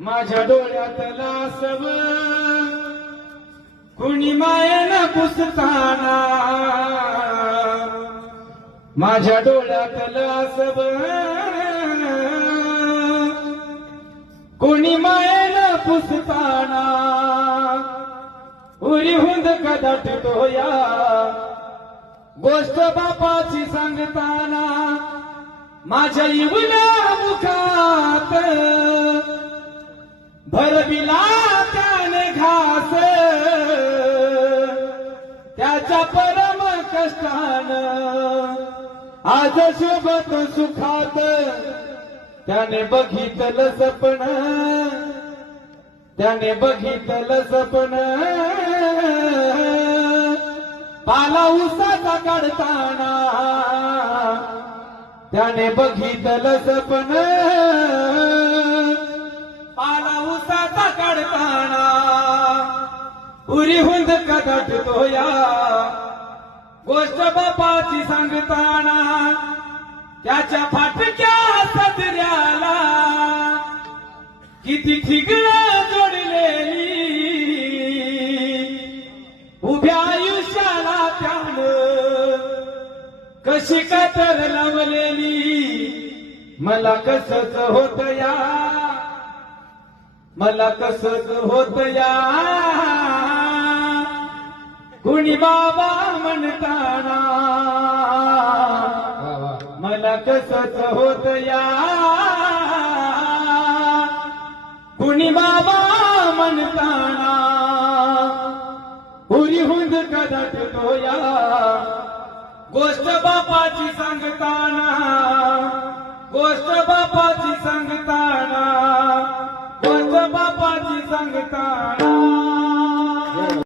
माझ्या डोळ्यातला सब कुणी मायेनं पुसताना, माझ्या डोळ्यातला सब कुणी मायेनं पुसताना, उरी हुंद कदाट टोया गोष्ट बापाची सांगताना, माझ्या इवल्या मुखात भरविला त्याने घास, त्याच्या परम कष्टानं आज शोभत सुखात, त्याने बघितलं सपन, त्याने बघितलं सपन, पाला उसाचा काढताना, त्याने बघितलं सपन, पाला उसाचा काढताना, उरी हुंद कदाट तोया गोष्ट बापाची सांगताना, त्याच्या फाटक्या सदऱ्याला किती ठिगळं जोडलेली, उभ्या आयुष्याला त्यानं कशी कातर लावलेली, मला कसच होत या, मला कसच होत या, कुणी बाबा म्हणताना, मला कसच होत या, कुणी बाबा म्हणताना, उरी हुंद कदाट टोया गोष्ट बापाची सांगताना, गोष्ट बापाची सांगताना, गोष्ट बापाची सांगताना.